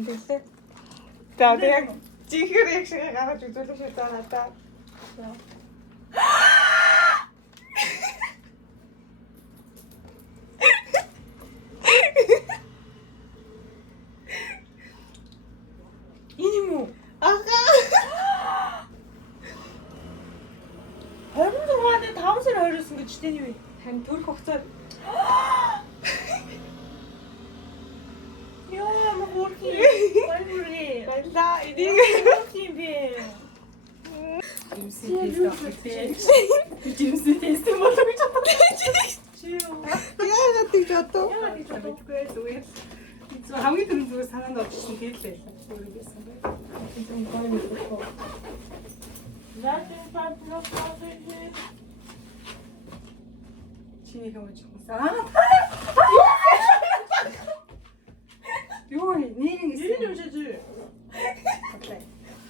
Тэмдэглээ. За одоо яг чихэр яг шиг гаргаж үзүүлэх шүү дээ надад. Энэ юм уу? Ахаа. 26-ны 5 сар 29 гэж тэний вэ? Тань төрөх хугацаа. Яа, мөрхи. Баярлалаа. Баярлаа. Энийг юм бэ? Жимсээ тест болов гэж бодлоо. Чи юу? Яагаад гэж бодов? хамгийн түрүүнд зүгээр санаанд орчихсон гэлээ. Өөрөөсөн бай. Чиний хэмж хусаа. Юу нэрийн юм шиж.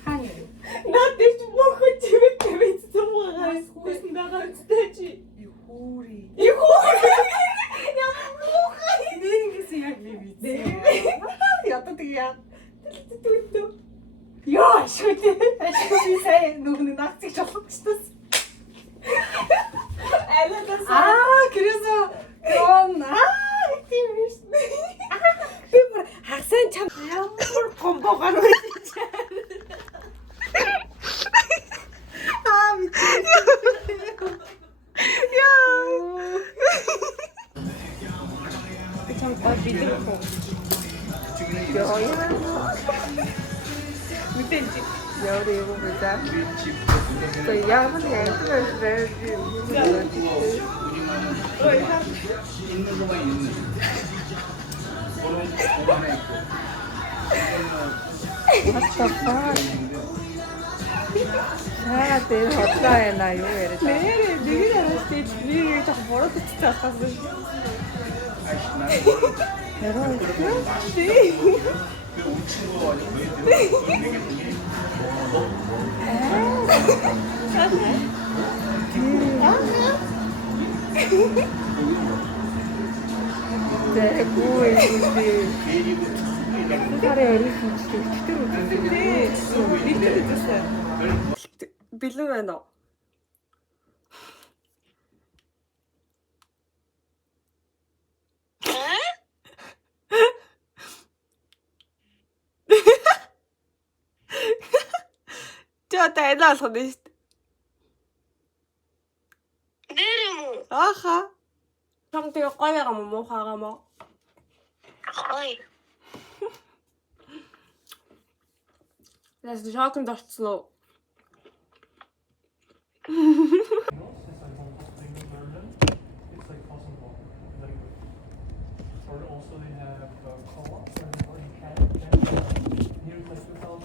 хаана юу? Надад ч мохоо чивэт чивэт цумгаа гүйсэн байгаа үстэй чи. Юури. Ямар мохоо. Нэрийн яг би бий. Ята тэгээ. Түтү. Яа шүтээ. Би сая нүгний нагцыг жолчихсон. 그래서 그런 тийм биш. Би бүр хасан чам ямар бомбогаар байж. Мэдээ. Яа. Чам бидэх хөө. Яа. Мэдээ. Яа 이거 보자. 그 양은 양쪽에서 있는 것만 있는 그런 안에 있고 사람한테 어떠해 나 이거 이랬다. 내게 잘했을 때 주위를 자꾸 뭐라고 진짜 아까워. 내가 이렇게 네. 그 친구가 거의 대구 이거지. 살에 어리고 진짜 근데 리프트 됐어요. 빌루면 너. 저 대나서 내. 내리모. 아하. 상태가 꺼내가 뭐 화가 뭐. Ой. 그래서 저한테 뒀어. Also they have co-ops and in Canada. Here's like 2,000,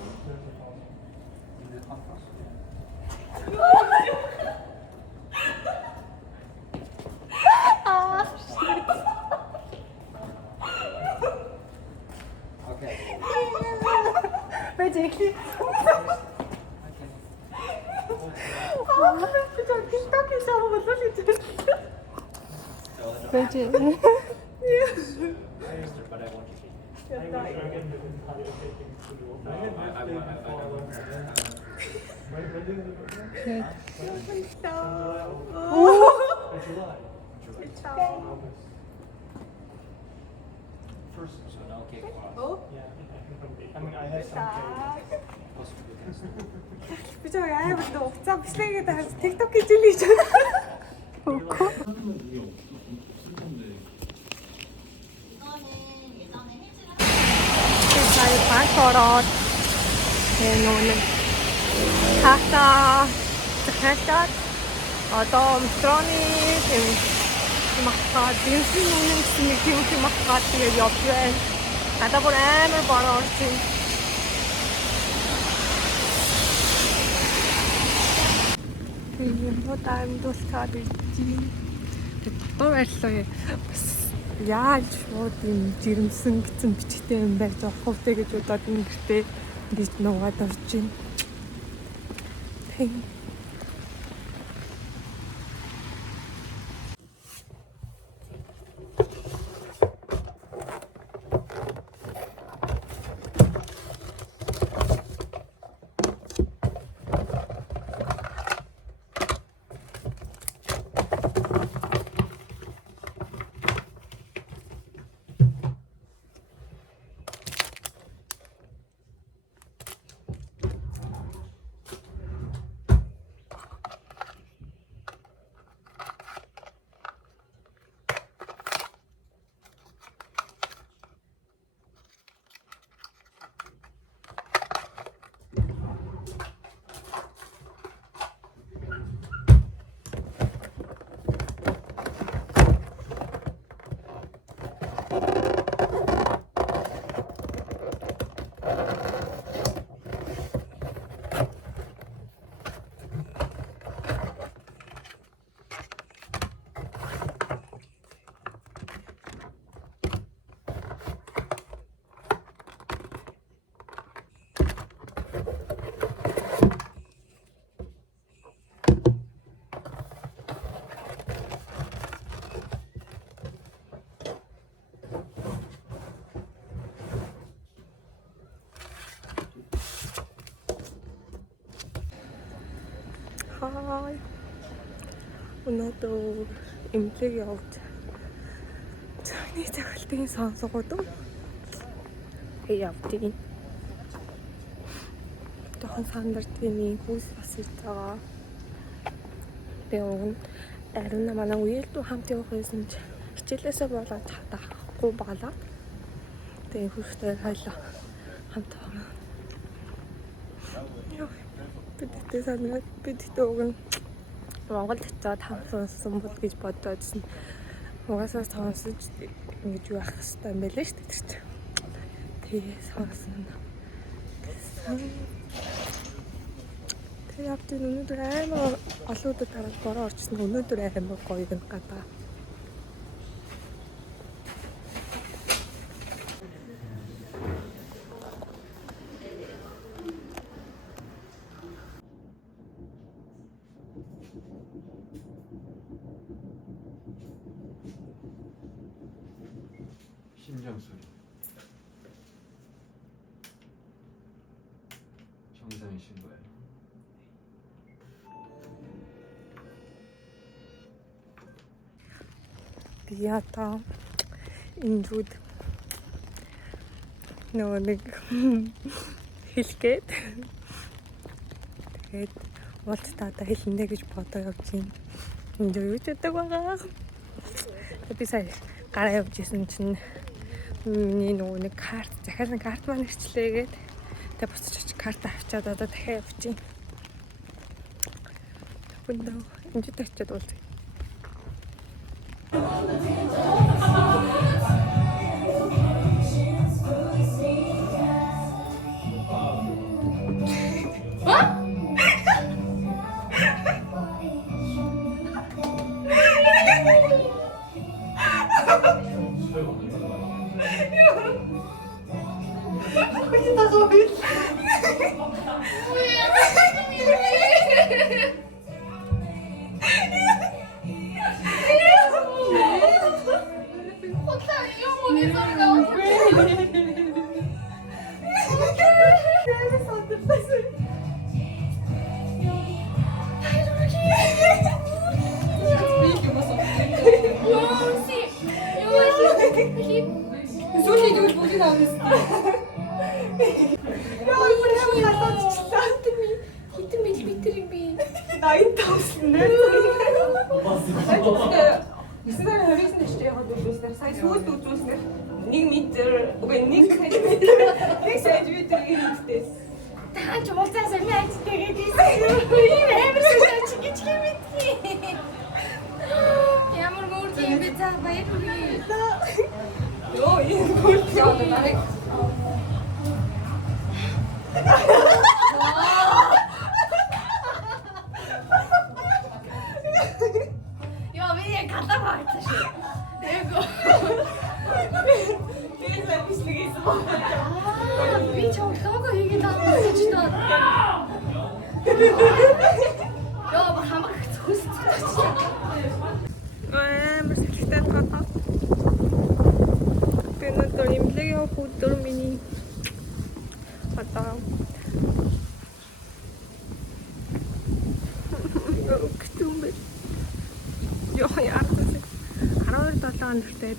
there's 1,000. Okay. 왜 제키? 저 틱톡에서 한번 놀리죠. 그렇지. But I want to see. I wish I can do it. How do you take it to the world? I want July. August. First. So now cake. Yeah. I mean, I had some cake. Би 저기 아예 근데 옥상 비슷하게 다 틱톡 해줄리잖아. 저희 바서로 해놓는 카사 카사 어떤 스트로니 막가 딘스 먹는 느낌 막가 되게 옆에 가다 보면 애물 벌어지. Вот там доскады идти. Дотор байлаа. Бас яаж шууд юм жирэмсэн гэсэн бичгтэй юм байж болох вэ гэж бодоод ингэртэй ингэж нуугаад орж ийн. Тэг. Хай. Өнөөдөр эмнэлэг явж цагны цагтын сонсгоод явдیں۔ Тохон сандартгийн хүүс бас ирж байгаа. Би өгн ариун манай үеэлдүү хамт явах байсан ч хичээлээсээ болоод чадахгүй байлаа. Тэгээ хүүхдээ хайлаа хамт байгаа. Бидтэй санаад бидтэй өгн Монголд очиод хамт сонссон бол гэж бодоодсэн. Угаасаа сонсож ингэж юу ах хэвээр юм байлаа шүү дээ. Тэгээ сонсон. Тэгээ явтын өнөөдөр амар олоодод дараад бороо орчихсон. Өнөөдөр амар гоё юм гадаа. 심장 소리. 정상이신 거예요. Би ята энэ зүуд нэг хэлгээд тэгээд уулзтаа одоо хэлнэ гэж бодоо явж байна. Энд юу ч удаг байгаа. Би сая гараа явж исэн чинь миний нөгөө нэг карт захиалсан карт маань ирчлээгээд тэгээ буцаж очиж карт авчаад одоо дахиад явчих. Хүндээ энэ очиод уулзъя.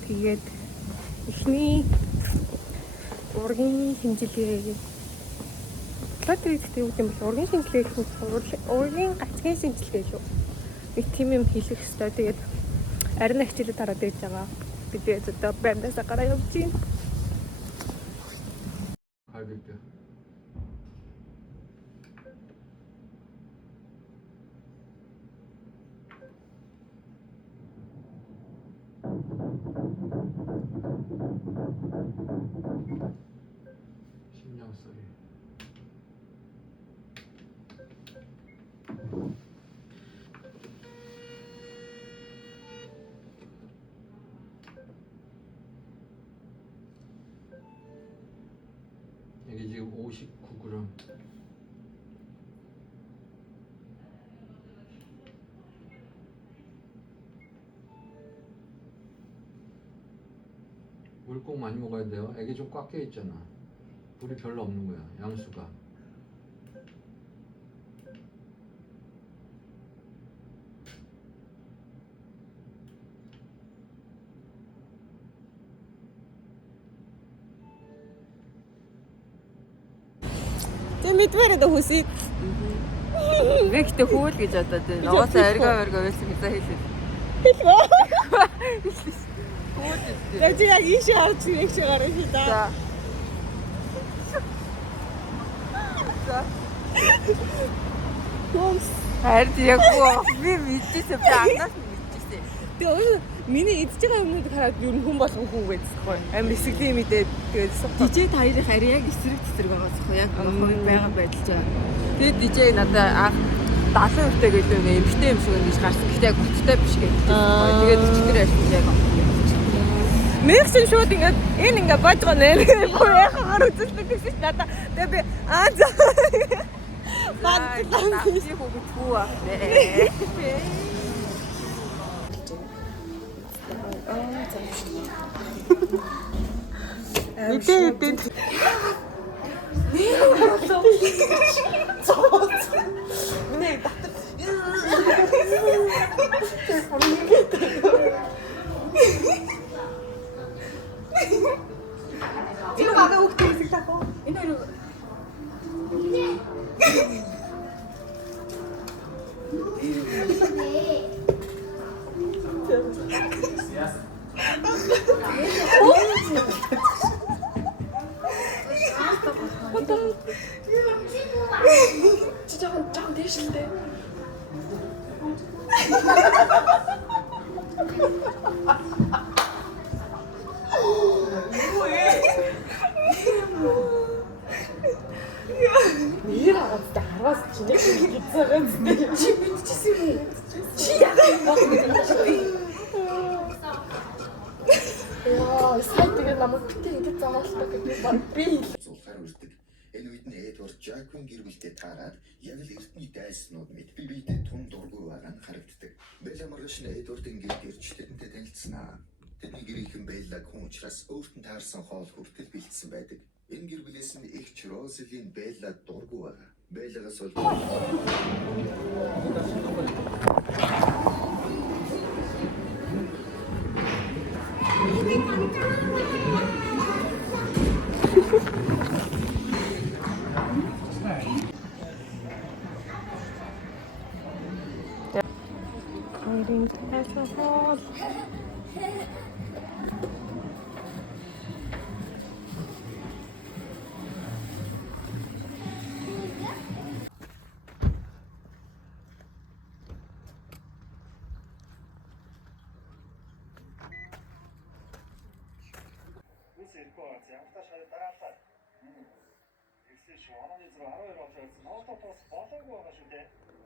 Тэгээд эхний ургийн шинжилгээ гэдэг юм бол ургийн шинжилгээ гэх нь ургийн гацгийн шинжилгээ шүү. Нэг тийм юм хийх хэрэгтэй. Тэгээд арина хичээлээ тараад байж байгаа. Би тэгээд одоо бамдасаа гараа явж байна. 갈비뼈. 심장 소리. 이게 지금 59g. 물 꼭 많이 먹어야 돼요. 애기 좀 꽉 껴 있잖아. 물이 별로 없는 거야. 양수가. шүдвэрээ дэ хүсий. Би гэхдээ хөөл гэж одоо тийм. Угаасаа оргоо байсан гэж хэлээ. Хэлгөө. Хөөл гэж. Тэгж яг ийшээ орж ирэх шиг гарах шүү да. За. Томс. Харин яг би мэдчихсэн би анаас мэдчихсэн. Тэгээ миний идж байгаа юмнуудыг хараад юу хүн болгон хүн гэдэггүй. Амар эсэгдээ мэдээд тэгээд Дижей таарын харин яг эсрэг байгаа зохио яг хувь байгаа байдал чаа. Тэгээд дижей надад анх 70 хүртэл гэлээ нэ эмхтэй юм шиг ингэж гарсан. Гэхдээ яг бүттэй биш гэх. Тэгээд өчигдөр ажиллаж яг. Мэрсэн шууд ингээд энэ ингээд бож байгаа нэр яхаар үзэлдэг гэсэн чинь надаа тэгээ би за Бадлаа хөгжгүй аа. Идэ. 이거 안에 옷도 있다고. 진짜 짱 내실대. 니랑 진짜 알아서 지내는 게 있어요. 진짜 미치겠어. 지야. 야, 사이트가 남은 피트 이게 짜왔다. 그게 말비. Зулгаар үрдэг. Энэ үед нь Эдвард Жаквин гэр бүлтэй таарад яг л эртний дайснууд мэд би бидэд тун дургүй байгаа нь харагддаг. Бэла Маргаш нь Эдвардын гэр гэрчлэнтэй танилцсанаа. Тэдний гэрийнхэн Бэллаг хүн учраас өөрт нь таарсан хоол хүртэл бэлдсэн байдаг. Энэ гэр бүлээс нь эгч Розелийн Бэлла дургүй байгаа. Бэллагаас бол Хоёрын тасаал.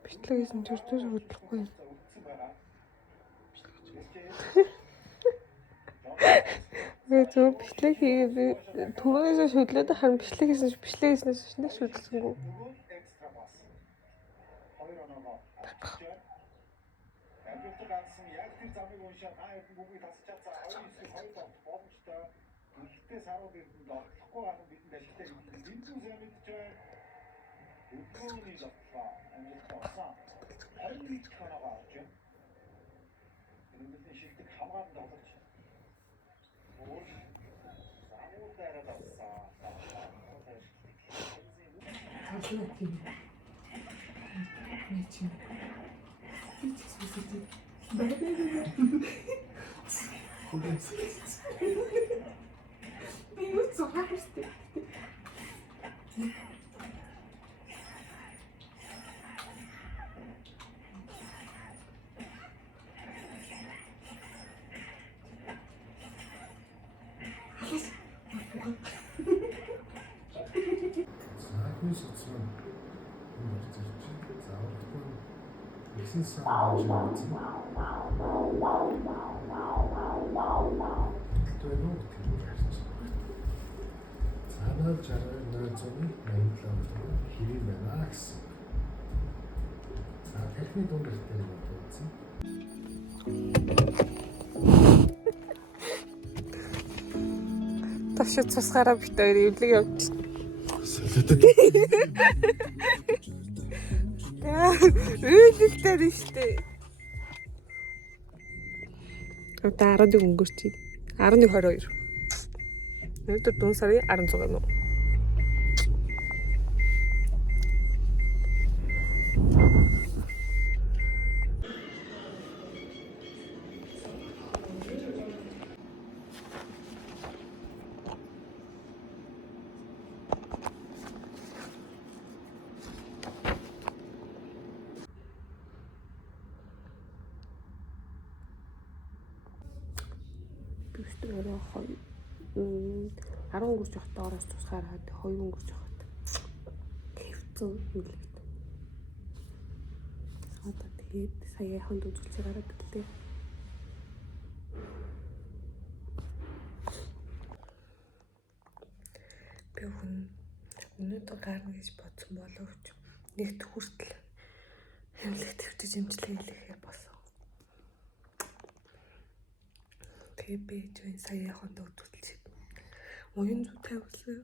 Бичлэгээс нь төртөөс хөдлөхгүй. Би зөв бичлэг хийгээд би түрүүнээс шүдлээд харин бичлэгээс шинэ шүдлсэнгүй. Ташаа цусгаараа бит хоёр эвлэг явж. Үйлдэлтэй нь штэ. Одоо 11 өнгөрчий. 11:22. Өнөөдөр дуун сарын 16 нуу. өөрөө 10 өнгөрч явахдаа ороос тусгаараад 2 өнгөрч явахад хэвцэн юм л гэдэг. Одоо тэгээд сая хонд үзүүлж гараад ирлээ. Би өнөөдөр гарна гэж бодсон боловч нэгт хүртэл хэмлэх төвчж имжлэг хэлэхээр болсон. Тэгээд би зөв сая хонд үзүүлж уян зү тавьсан.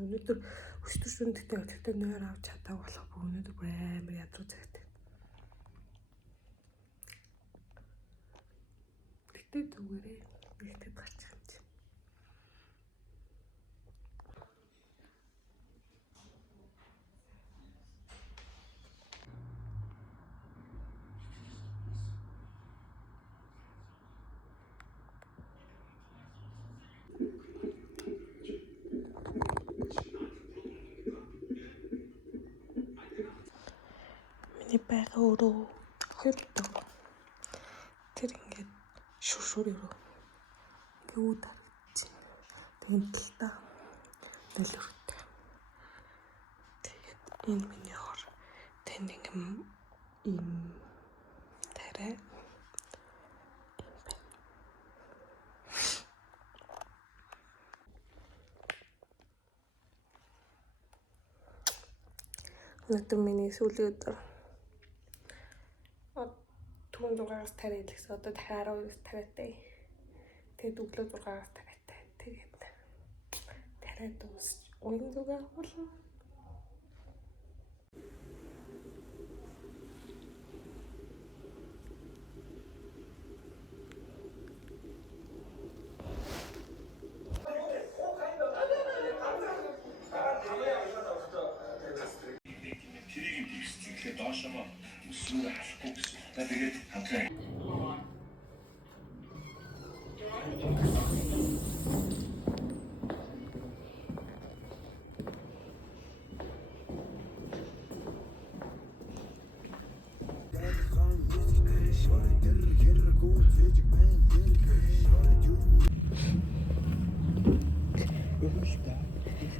Өнөөдөр өчтөр шөнөдтэй өчтөр нойр авч чадаагүй болох бүр өнөөдөр бүр амар ядруу цагтай. Гэтэ зүгээрээ нэгтэд гарчих юм чи. Миний байга өөрөө 2 удаа тэр ингээд шүршүр өрөө гүүд харагдчих. Тэгээд талдаа нөлөөртэй. Тэгээд энэ миний хор тэнд ийм тарай өнөөдөр миний сүүлийн өдөр түн 6-аас тариа илгэсэн. Одоо дахиад 12-аас тариатай. Тэгээд өглөө 6-аас тариатай. Тэгээд тариа дуусч уян зүгээ авуулна.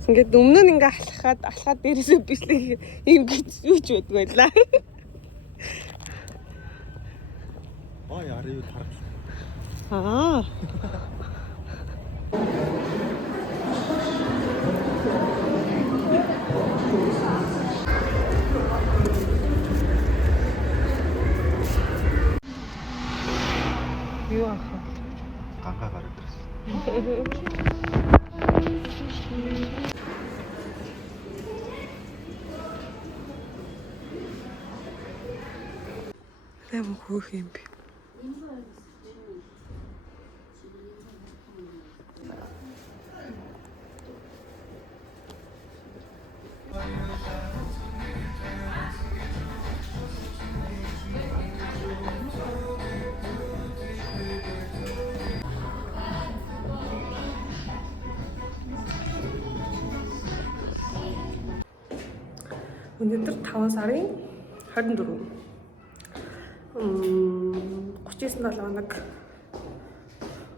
Ингээд өмнө нь ингээ алхаад дээрээсээ бичлээ юм гэж юу ч байдгүй байлаа. Яарыг харах. Юу ахаа? Гангаа гараад ирсэн. Тэм хөөх юм би. Өнөөдөр 5 сарын 24. 39 хоног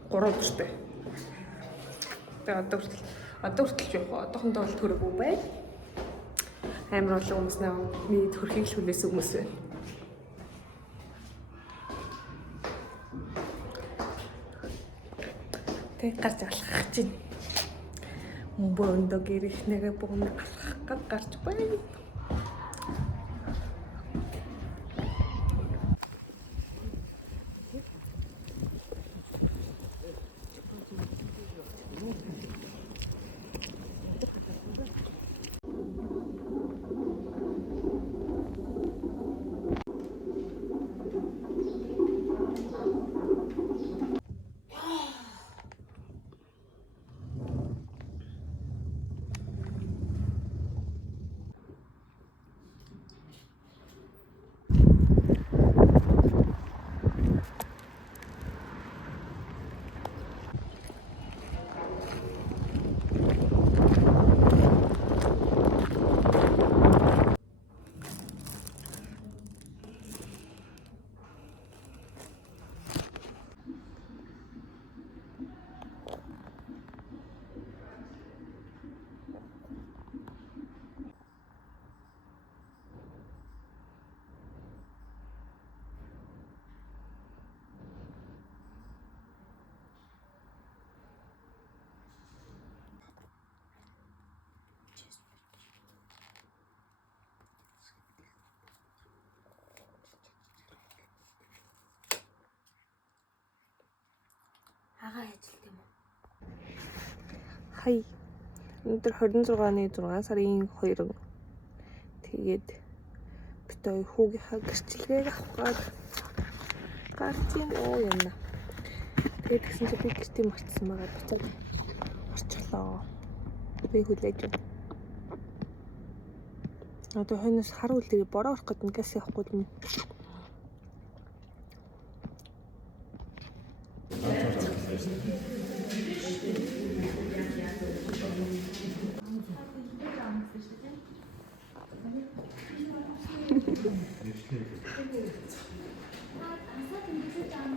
3 өдөртэй. Тэгээ одоо хүртэл явах. Одоохондоо бол төрөөгүй байна. Амар олон хүмүүс миний төрхийг л хүлээсэн хүмүүс байна. Тэг гарч алхах чинь. Мбондо гэрэх нэгэ богоно алхах гарч байна. Хай. Өнөөдөр 26-ны 6 сарын 2. Тэгээд бид хоёр хүүгийнхаа гэрчлэгийг авах гарч ийн яана. Тэгээд тэгсэн чинь би гэртээ марцсан байгаа буцаад орчлоо. Би хүлээж байна. Одоо хойноос хар үлдээ бороо орох гэдэг газ явахгүй юм.